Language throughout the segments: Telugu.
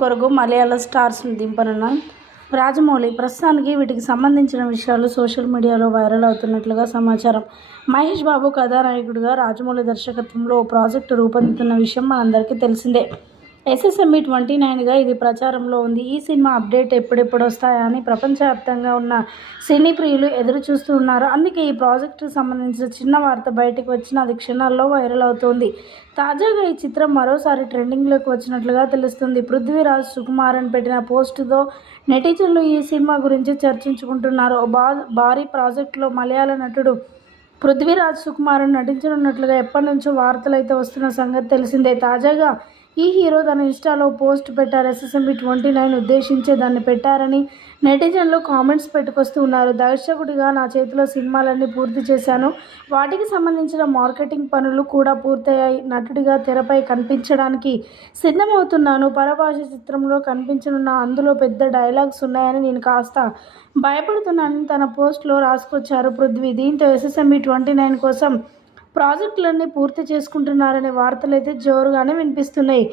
కొరకు మలయాళ స్టార్స్ని దింపనున్న రాజమౌళి ప్రస్తుతానికి వీటికి సంబంధించిన విషయాలు సోషల్ మీడియాలో వైరల్ అవుతున్నట్లుగా సమాచారం. మహేష్ బాబు కథానాయకుడిగా రాజమౌళి దర్శకత్వంలో ఓ ప్రాజెక్టు రూపొందుతున్న విషయం మనందరికీ తెలిసిందే. SSME 29గా ఇది ప్రచారంలో ఉంది. ఈ సినిమా అప్డేట్ ఎప్పుడెప్పుడు వస్తాయా అని ప్రపంచవ్యాప్తంగా ఉన్న సినీ ప్రియులు ఎదురు చూస్తూ ఉన్నారు. అందుకే ఈ ప్రాజెక్టుకు సంబంధించిన చిన్న వార్త బయటకు వచ్చిన అది క్షణాల్లో వైరల్ అవుతోంది. తాజాగా ఈ చిత్రం మరోసారి ట్రెండింగ్లోకి వచ్చినట్లుగా తెలుస్తుంది. పృథ్వీరాజ్ సుకుమారన్ పెట్టిన పోస్టుతో నెటిజన్లు ఈ సినిమా గురించి చర్చించుకుంటున్నారు. భారీ ప్రాజెక్టులో మలయాళ నటుడు పృథ్వీరాజ్ సుకుమారన్ నటించనున్నట్లుగా ఎప్పటినుంచో వార్తలైతే వస్తున్న సంగతి తెలిసిందే. తాజాగా ఈ హీరో తన ఇన్స్టాలో పోస్ట్ పెట్టారు. SSME 29 ఉద్దేశించే దాన్ని పెట్టారని నెటిజన్లు కామెంట్స్ పెట్టుకొస్తూ ఉన్నారు. దర్శకుడిగా నా చేతిలో సినిమాలన్నీ పూర్తి చేశాను. వాటికి సంబంధించిన మార్కెటింగ్ పనులు కూడా పూర్తయ్యాయి. నటుడిగా తెరపై కనిపించడానికి సిద్ధమవుతున్నాను. పరభాష చిత్రంలో కనిపించనున్న అందులో పెద్ద డైలాగ్స్ ఉన్నాయని నేను కాస్త భయపడుతున్నానని తన పోస్ట్లో రాసుకొచ్చారు పృథ్వీ. దీంతో SSME 29 కోసం ప్రాజెక్టులన్నీ పూర్తి చేసుకుంటున్నారనే వార్తలైతే జోరుగానే వినిపిస్తున్నాయి.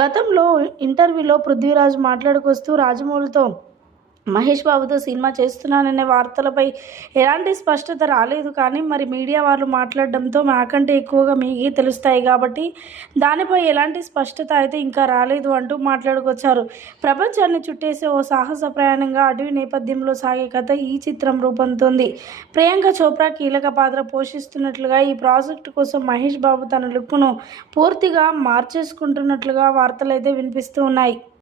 గతంలో ఇంటర్వ్యూలో పృథ్వీరాజ్ మాట్లాడుకొస్తూ రాజమౌళితో మహేష్ బాబుతో సినిమా చేస్తున్నాననే వార్తలపై ఎలాంటి స్పష్టత రాలేదు. కానీ మరి మీడియా వాళ్ళు మాట్లాడడంతో నాకంటే ఎక్కువగా మీకే తెలుస్తాయి కాబట్టి దానిపై ఎలాంటి స్పష్టత అయితే ఇంకా రాలేదు అంటూ మాట్లాడుకొచ్చారు. ప్రపంచాన్ని చుట్టేసే ఓ సాహస ప్రయాణంగా అటవీ నేపథ్యంలో సాగే కథ ఈ చిత్రం రూపొందుతోంది. ప్రియాంక చోప్రా కీలక పాత్ర పోషిస్తున్నట్లుగా ఈ ప్రాజెక్టు కోసం మహేష్ బాబు తన లుక్ను పూర్తిగా మార్చేసుకుంటున్నట్లుగా వార్తలైతే వినిపిస్తూ ఉన్నాయి.